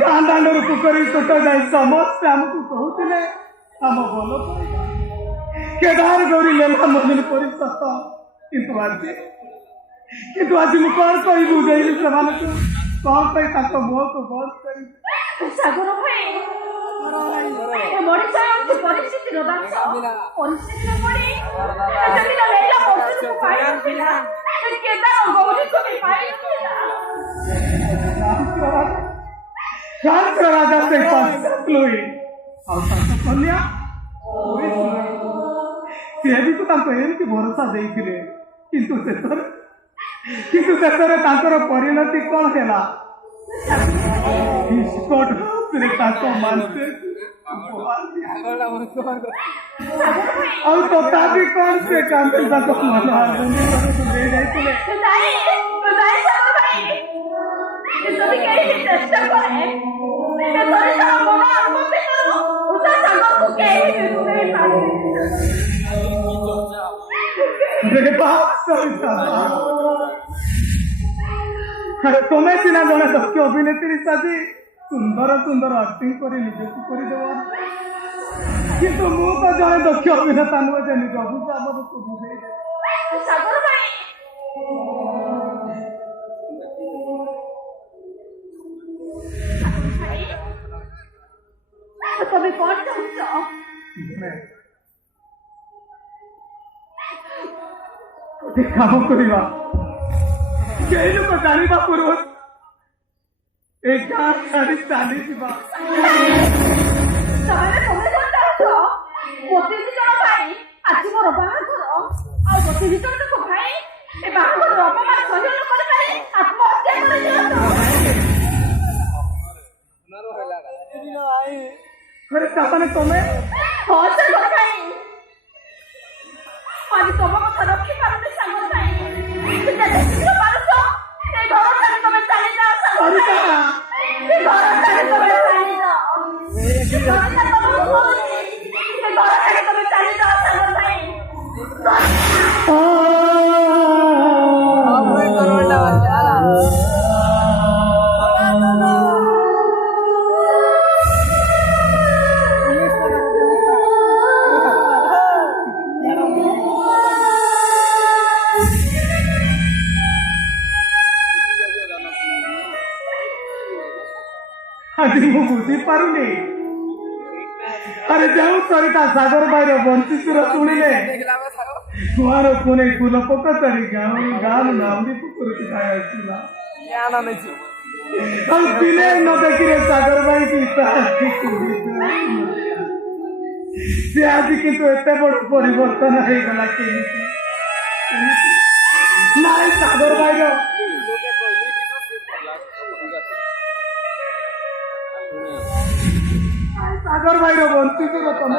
गांधांडर पुकरी छोट जाए समस्त आमको कहते आम भल केदार गौरी लेला मजन कर किंतु आज मुझे कौन कह बुझे कौन मुह को बंद कर सागर भाई मनीष परिस्थिति परिस्थिति पड़ी लेला मजन को पाइला केदार गौरी को भी पाइला शांत राजा से लुई कन्या सी भी तो एमती भरोसा देते किंतु शेष परिणति कौन है तथापि कौन से कांति मन चेष्टा करे तुम्हें सीना जड़े दक्ष अभिनेत्री साजी सुंदर सुंदर एक्टिंग कर निजक किंतु मु तो जड़े दक्ष अभिनेता नुहे जे निज अभिभावक को बुझे तभी कौन चाहूँ काम करवा कई लोग जाना पूर्व एक गाँव छाड़ी चली तुम्हें आज तुम कथा रखी पारे सागर भाई आज मु बुझी पारुनी अरे जाऊ सरिता सागर भाई बंशीसुर शुणिले कुआर पुणे फूल पक चढ़ी गाँव नाउंडी पुकुर दिले न देखिए सागर भाई की सी आज किंतु एत बड़ परिवर्तन हो गला नाई सागर भाई सागर भाई बंशीसुर तुम